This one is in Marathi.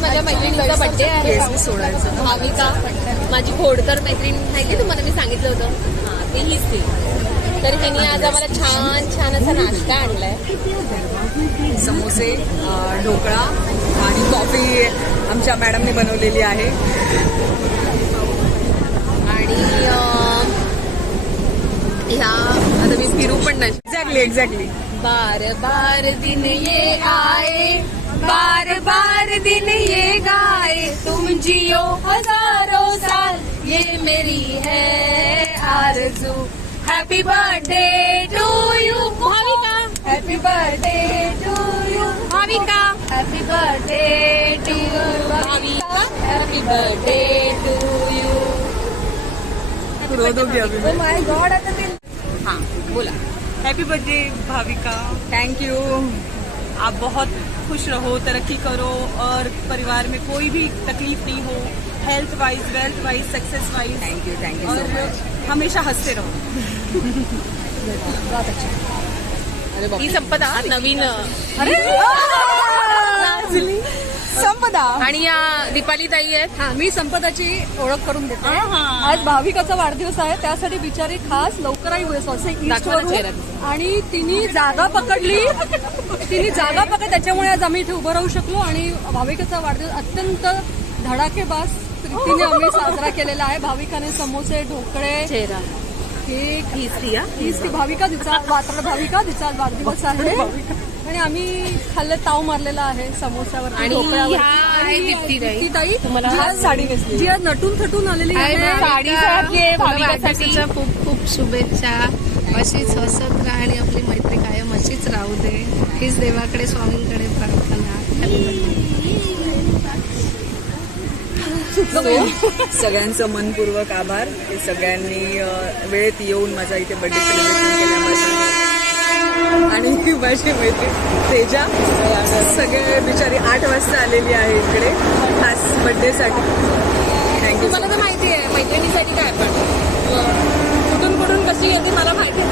माझ्या मैत्रिणीचा बर्थडे आहे सोडायचं भाविका, माझी खोडकर मैत्रीण आहे की तुम्हाला मी सांगितलं होतं. हां ते हीच ती. तर त्यांनी आज आम्हाला छान छान असा नाश्ता आणलाय. समोसे, ढोकळा आणि कॉफी आमच्या मॅडमने बनवलेली आहे. आणि ह्या आता मी फिरू पण नाही. एक्झॅक्टली बार बार दिन ये आए, बार बार दिन ये गाए, तुम जियो हजारों साल, ये मेरी है आरज़ू. Happy birthday to you Bhavika, happy birthday to you Bhavika, happy birthday to Bhavika, happy birthday to you. Oh my God. आता ते हाँ बोला. Happy birthday Bhavika. Thank you. आप बहुत खुश रहो, तरक्की करो और परिवार में कोई भी तकलीफ नहीं हो, health wise, wealth wise, success wise. Thank you और हमेशा हंसते रहो. ही संपदा नवीन संपदा आणि या दीपाली ताई आहेत. हा, मी संपदाची ओळख करून देते. आज भाविकाचा वाढदिवस आहे, त्यासाठी बिचारी खास लवकरही दाखवा ना चेहरा. आणि तिने जागा पकडली. त्याच्यामुळे आज आम्ही इथे उभं राहू शकलो आणि भाविकाचा वाढदिवस अत्यंत धडाकेबाज रीतीने आम्ही साजरा केलेला आहे. भाविकाने समोसे, ढोकळे, चेहरा केक, हीच ती भाविका, तिचा भाविका, तिचा वाढदिवस आहे आणि आम्ही खाल्लं, ताव मारलेला आहे समोस्यावर आणि दीप्ती ताई तुम्हाला साडी नेसली, जी आज नटून थटून आलेली आहे. साडी भाविकासाठी खूप खूप शुभेच्छा. अशीच हसत राहा आणि आपली मैत्री कायम अशीच राहू दे, हीच देवाकडे स्वामींकडे प्रार्थना. सगळ्यांचं मनपूर्वक आभार. हे सगळ्यांनी वेळेत येऊन माझा इथे बर्थडे सेलिब्रेशन केल्याबद्दल. आणि माझी मैत्रीण तेजा सगळे बिचारी 8 वाजता आलेली आहे इकडे खास बर्थडेसाठी. थँक्यू. मला तर माहिती आहे मैत्रिणीसाठी काय पण कुठून कशी येते मला माहिती आहे.